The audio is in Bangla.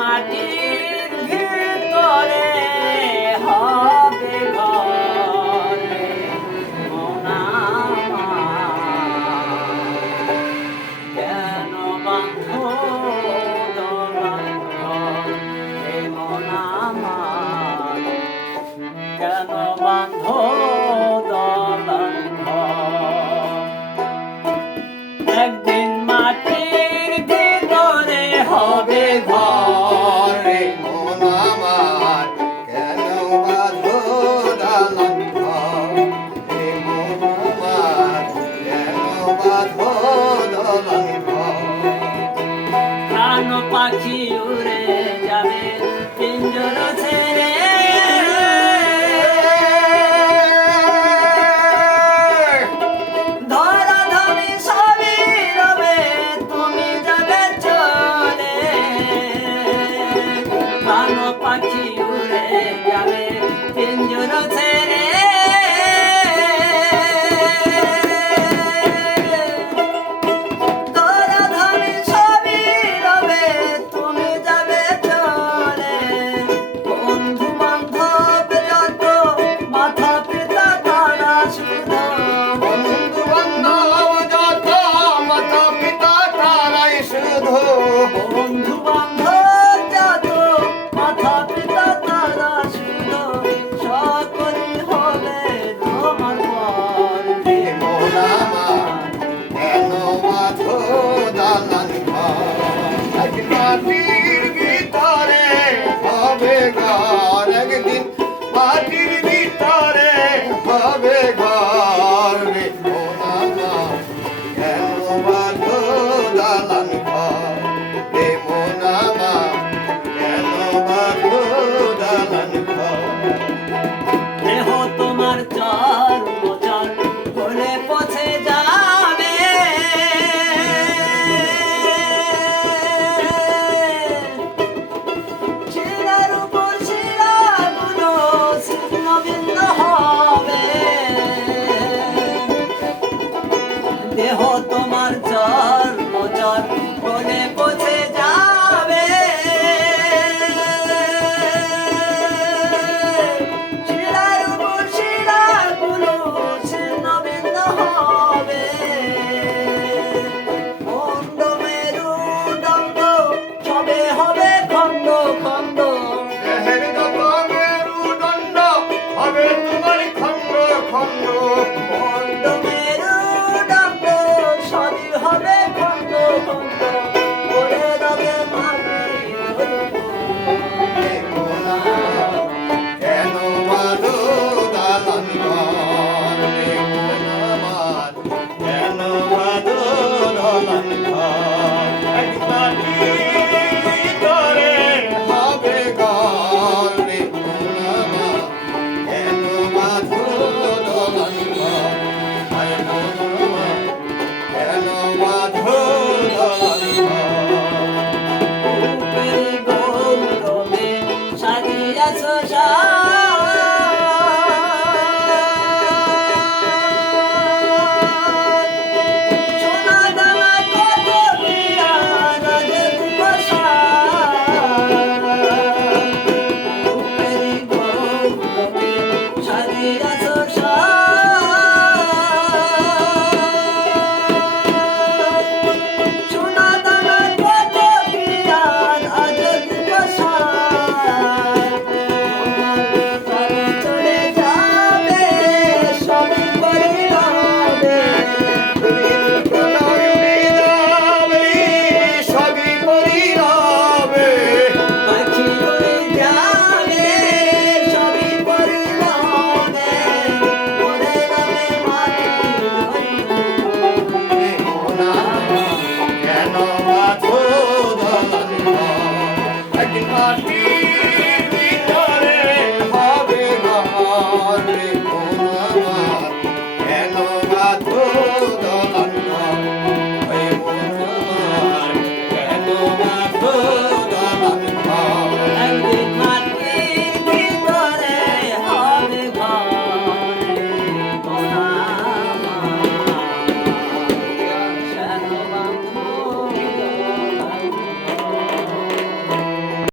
মাটির ভিতরে হবে ঘরে মন আমার। কেন বাঁধো দোলন ঘর হে মন আমার, কেন বাঁধো দোলন ঘর। একদিন মাটির ভিতরে হবে ঘর রে মন আমার, কেন বাঁধো দালান ঘর হে মন আমার, কেন বাঁধো দালান ঘর। প্রাণ পাখি উড়ে যাবে পিঞ্জর ছেড়ে, ধরাধামে সবই রবে তুমি যাবে চলে। প্রাণ পাখি উড়ে যাবে পিঞ্জর ছেড়ে, ধরাধামে সবই রবে তুমি যাবে চলে। বন্ধু বান্ধব যত মাথা পিতা তারা শুধু, বন্ধু বান্ধব যত মাতা পিতা তারাই শুধু, বন্ধু বান্ধব যত মাথা পিতা তারা শুধু, সকলই হবে তোমার পর রে মন আমার, কেন বাঁধো দালান ঘর। একদিন মাটির ভিতরে হবে ঘর, একদিন মাটির ভিতরে হবে ঘর রে মন আমার, কেন বাঁধো দালান ঘর রে মন আমার, কেন বাঁধো দালান ঘর। দেহ তোমার চর্মচর বলে পথে যাবে, শিরার উপর শিরাগুলো ছিন্ন ভিন্ন হবে। দেহ তোমার চর্মচর বলে পথে যাবে, শিরার উপর শিরাগুলো ছিন্ন ভিন্ন হবে। মুন্ড মেরুদণ্ড সবে হবে খণ্ড খণ্ড,